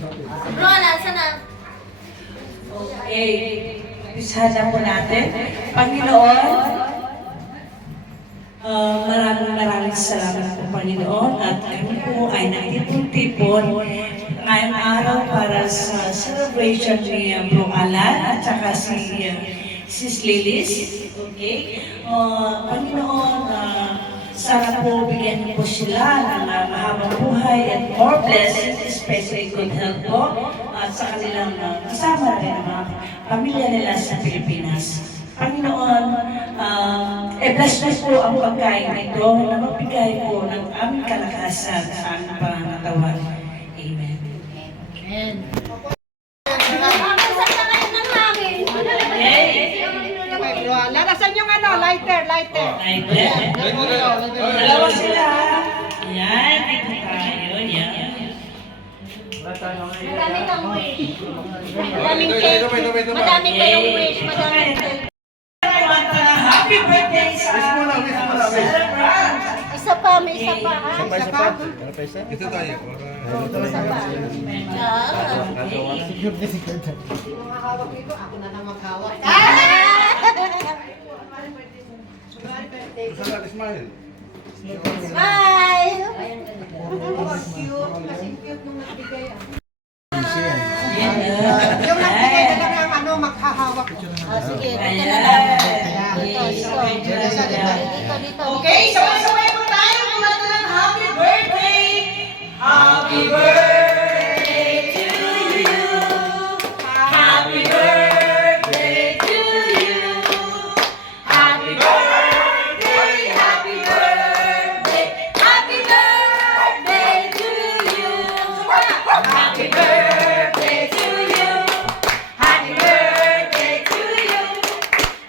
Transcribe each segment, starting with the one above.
Bro, nasa na? Okay. Isada po natin. Panginoon, maraming salamat po, Panginoon. At kami po ay nagtipon-tipon ngayong araw para sa celebration ni Bro Alan at saka si Sis Lilis. Okay? Panginoon, sana po bigyan niyo po sila ng mahabang buhay and more blessings, especially good health po, at sa kanilang kasama rin ang mga pamilya nila sa Pilipinas. Panginoon, bless niyo po ang pagkain nito na magbigay po ng aming kalakasan sa aming pangangatawan. Amen. Amen. Nakakasan na kayo ng hangin. Larasan yung lighter. Lighter. Dalawa sila. Yan, dito tayo. Yan. Madami kang wish. Madaming cake. Madami kayong wish. Madaming cake. Happy birthday sa celebrant! Isa pa, may isa pa. Ito tayo. Isa pa. Hawak nito, ako na lang maghawak. Smile. Smile! Cute, kasi cute nung nagbigay. Yan. Yung nagbigay na lang ang maghahawak. Sige, dito na lang. Dito. Okay, sabay-sabay po tayo. Kumanta ng happy birthday! Happy birthday to you! Happy birthday to you! Happy birthday, happy birthday, happy birthday to you! Happy birthday to you! Happy birthday to you!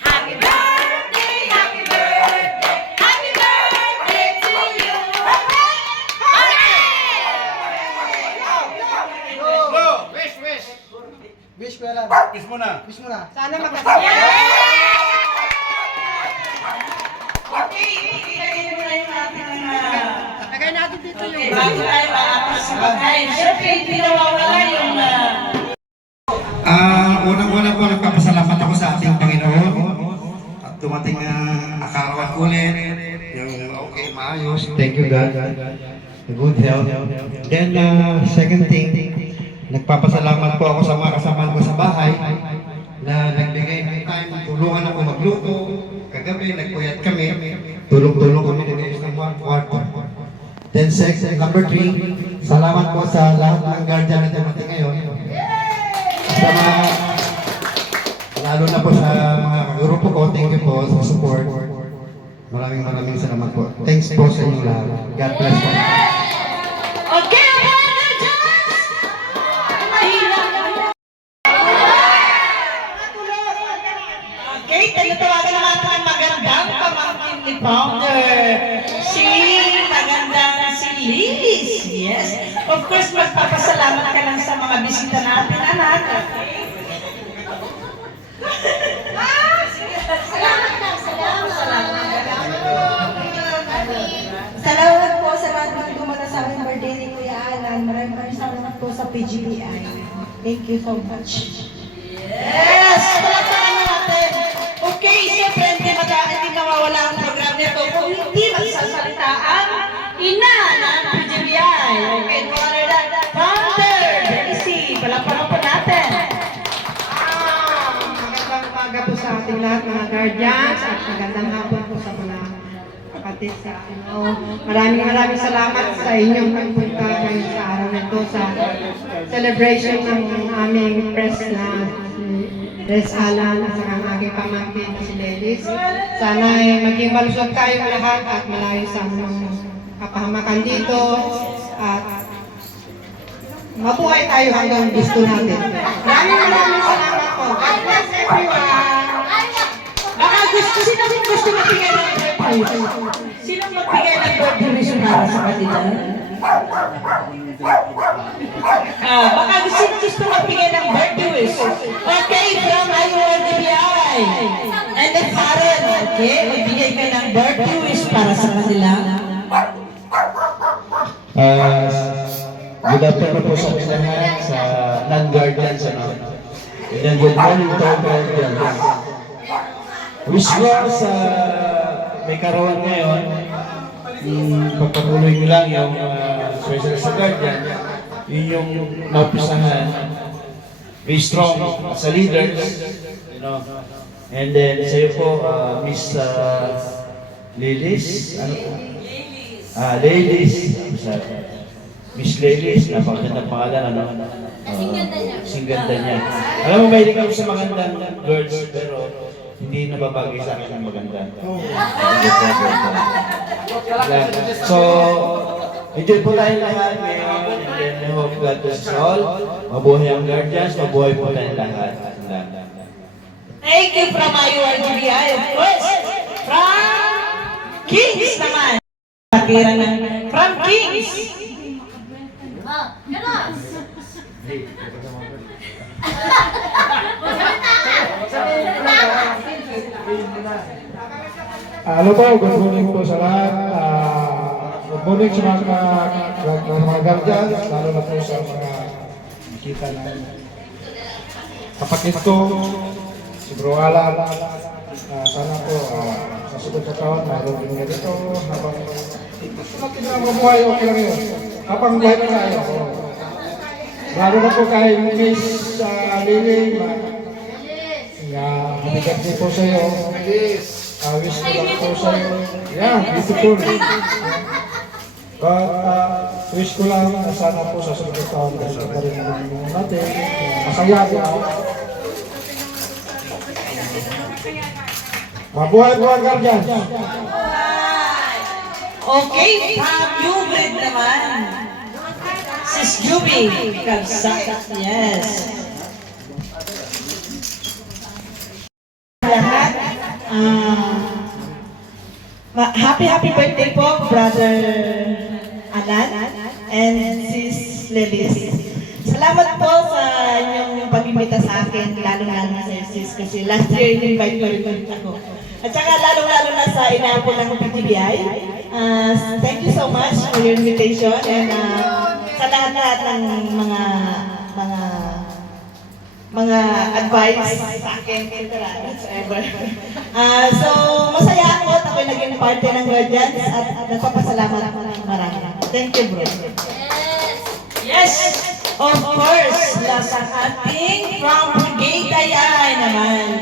Happy birthday, happy birthday, happy birthday to you! Go! Wish! Wish ko lang. Wish mo na. Wish mo na. Sana makasama. Okay, ilagay mo na yung ating Lagay natin dito okay, yung... bago tayo maatas sa pagkain. Siyempre, hindi nawawala yung Unang-una po, nagpapasalamat ako sa ating Panginoon at dumating ang akarawan ko ulit, yung okay, maayos. Thank you God. The good health. Then, second thing, nagpapasalamat po ako sa mga kasama ko sa bahay na nagbigay ng time, tulungan ako magluto. Kagabi, nagpuyat kami, tulong-tulong kami nilinis ng kwarto. Then, number 3, salamat po sa lahat ng guardian na dumating ngayon. Sa mga, lalo na po sa mga grupo ko, thank you po sa support. Maraming salamat po. Thanks po sa inyo lahat. God bless po. okay, mga Diyos! Mahirap. Okay, tinatawagan naman ito ang magandang pamangkin ni Founder. Magandang si Lilis. Yes. Of course, magpapasalamat ka lang sa mga bisita natin, anak. Salamat lang, salamat. Salamat po sa lahat ng dumata sa aming birthday ni Kuya Alan. Maraming salamat po sa PGBI. Thank you so much. Yes! Palagpakan na natin. Okay, siyempre, hindi mawawala ang program nito kung hindi magsasalita ang ina ng PGBI. Okay, mga na Founder, Daisy, palagpakan po natin. Magandang umaga po sa ating lahat mga guardians at magandang hapon po sa mga kapatid sa akin. Maraming salamat sa inyong pagpunta ngayon sa araw na ito sa celebration ng aming press na Res Alan at saka ang aking pamangkin na si Lelis. Sana ay maging malusog tayong lahat at malayo sa mga kapahamakan dito at mabuhay tayo hanggang gusto natin. Maraming salamat po. God bless everyone. Baka sino gusto magbigay ng birthday? Sino magbigay ng birthday wish para sa kanila? Baka sino gusto magbigay ng birthday wish? Okay, from IORDBI. And then Karen, okay, magbigay ka ng birthday wish para sa kanila. Good afternoon po sa ating lahat, sa non-guardians, ano. And then good morning to all guardians. Wish ko sa may karoon ngayon, pagpatuloy nyo lang yung special sa guardian, yun yung naupisahan. Be strong as a leaders, you know. And then sa iyo po, Miss Lilis, ano po? Lilis. Miss Lilis, napakagandang pangalan, ano? Singganda niya. Alam mo, mahilig ako sa magandang girls, pero hindi nababagay sa akin ang maganda. So, enjoy po tayo lahat ngayon, and then I hope God bless us all. Mabuhay ang guardians, mabuhay po tayo lahat. Thank you from IURGBI, of course. From Kings naman. Pakira na. From Kings. Ganos! Hello po, good morning po sa lahat. Good morning sa mga guardians, lalo na po sa mga nakita ng kapatid ko, si Bro Alan. Sana po sa sunod na taon, mayroon din ganito habang natin na mabuhay, okay lang yun. Habang buhay na tayo. Lalo na po kay Miss Lily, mabigat din po sa iyo. Wish ko lang po sa iyo. Yeah, beautiful. But wish ko lang na sana po sa sunod na taon dahil pa rin natin. Masaya po. Mabuhay po ang guardians. Okay, from Jubrid naman. Sis Juby, Kalsak. Yes. Lahat, happy birthday po, Brother Alan and Sis Lilis. Salamat po sa inyong pag-imbita sa akin, lalo-lalo na sa Sis, kasi last year in-invite ko rin ako. At saka lalo-lalo na sa inaapo ng PGBI. Thank you so much for your invitation and sa lahat-lahat ng mga advice sa akin, whatever. So, masaya ako at ako'y naging parte ng Guardians at nagpapasalamat ako ng marami. Thank you, bro. Yes, of course. Nasa ating from Brigade ay naman.